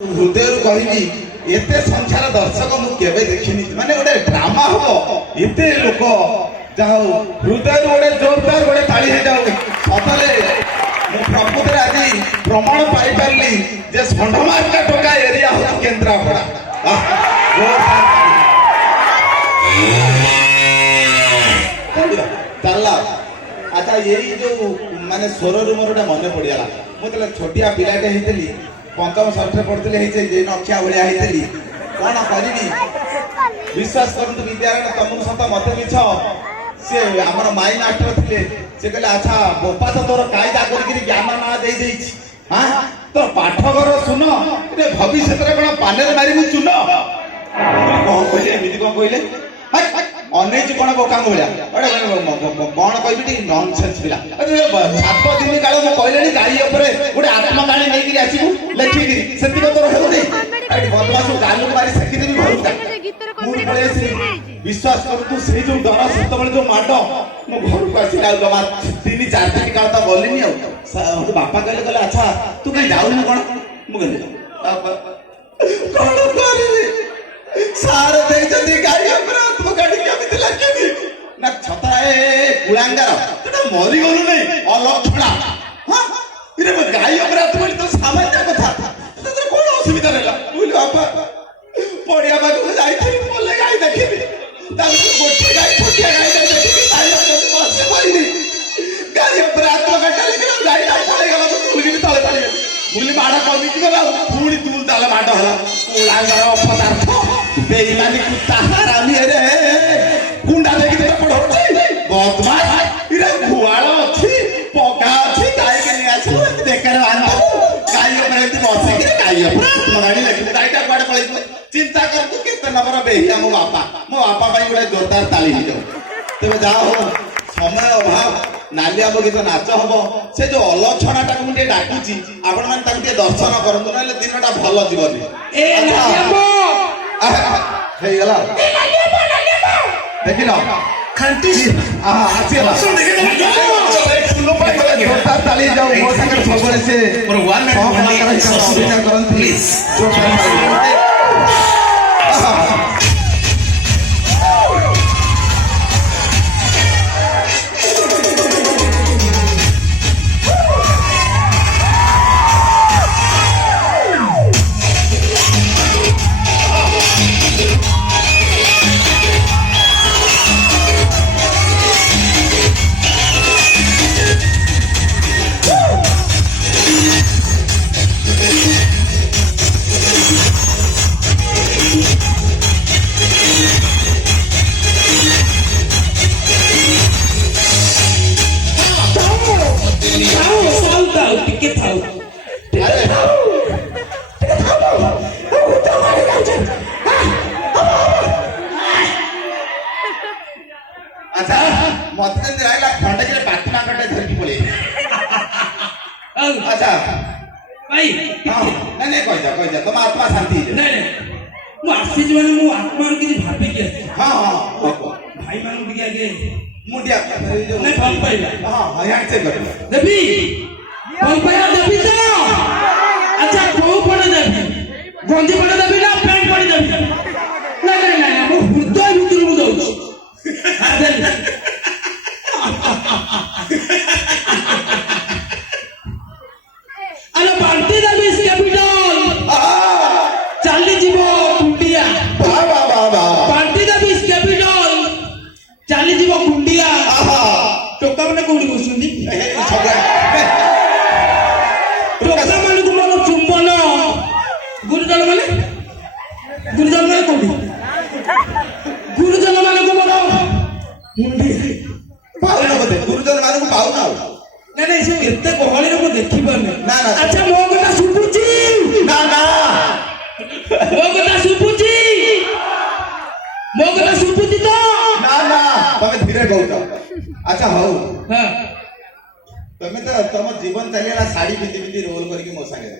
हृदय कहबी एत संख्यार दर्शक मुझे देखनी माने गोटे ड्रामा हम एत लोक जाओ हृदय गोटे जोरदार गोटे ताली हो जाओ सतरे प्रकृत आज प्रमाण पाई पारि जे षंडमार्का टोका एरिया हो केन्द्रापड़ा चलला अच्छा यही जो माने स्वर मोर मन पड़गला मुझे छोटिया पिलाटे होती पंचम षष्ठ पढ़ते नक्षा भाया कौन करी विश्वास करतु विद्यारायण तुम सत मत मिछ सी आम माई मास्टर थे से कहले अच्छा बोपा तो तोर कायदा करम ना दे हाँ तो पाठकर सुन भविष्य कौन पाने मारे चुन कौन कहले कौन कहले अनैच कौन बोका भाया कौन कह ननसेन्स पिला 7 दिन काल मुझे कहले गाड़ी गोटे आत्मकाणी नहीं आसबू लेखिकी से तोर है बदमाश गालू मारी सेकीदेवी घर विश्वास करूँ से जो डर से जो माड मो घर को आसला जमा 3-4 दिन काल तो गलिनी बापा कहले कहले अच्छा तू कहीं जाऊनु कौन मुझे कौन कर सार देइछथि गाड़ी पर गाड़ी केमिति लागिबी ना छताए कुलांगार तू मरी गलु नै अलक्षणा हां इरे गाड़ी पर तू तो सामान्य कथा तोर कोन असुविधा रहला बोल बापा पड़िया बागु जाइथि बोले गाड़ी देखिबी ता गोटे गाड़ी छोटिया गाड़ी देखिबी ताई बसे परिनी गाड़ी पर आत्मघाटा लेकिन गाड़ी पड़े गला तो तुलगी तले पड़ी मुली माडा कमी कि गला पूरी तुल ताले माड हला कुलांगार पदार्थ बेईमानी कुत्ता हरामी रे गुंडा लेके तेरे पड़ो बदमाश इरे घुआड़ अछि पका अछि गाय के नहीं आछो देकर आनो गाय ऊपर एति बसे के गाय ऊपर मगाड़ी लेके गायटा पाड़ पड़े चिंता कर तू केते नंबर बेहिया मो बापा भाई गोटे जोरदार ताली ही जाओ तबे जाओ समय अभाव नालिया बगीच नाच हम से जो अलक्षणा टाक मुझे डाकुची आपण माने ताके दर्शन करंतु नले दिनटा भल जीवनी ए गला देखिल खांटी आसीला ताली जाओ मो संगे सबले से प्लीज अच्छा भाई हां नहीं कह जा तुम आत्मा शांति नहीं मु आसी माने मु आत्मा रो किछि भाबी के हां हां भाई मान के आगे मुंडिया नहीं फल पाइला हां हैंड चेक कर देबी फल पाइला देबी तो अच्छा को पड़े देबी गंजी पड़े देबी ना पैंट पड़े देबी नहीं मु हृदय भीतर मु जाउछ अरे बांटी देबी कैपिटल चली जीवो कुंडिया बांटी देबी कैपिटल चली जीवो कुंडिया टोका माने कोडी बसुनी टोका माने को मानो चुंबन गुरुजन माने कोडी गुरुजन माने को मानो मुंडी पाउना बदे गुरुजन माने को पाउना नहीं से एते गहली रो देखि पाने ना अच्छा मो गटा सुपुची ना मो गटा सुपुची तो ना तमे धीरे कहू अच्छा हो हां तमे तो तुम जीवन चलेला साड़ी पिंदी रोल करके मो संगे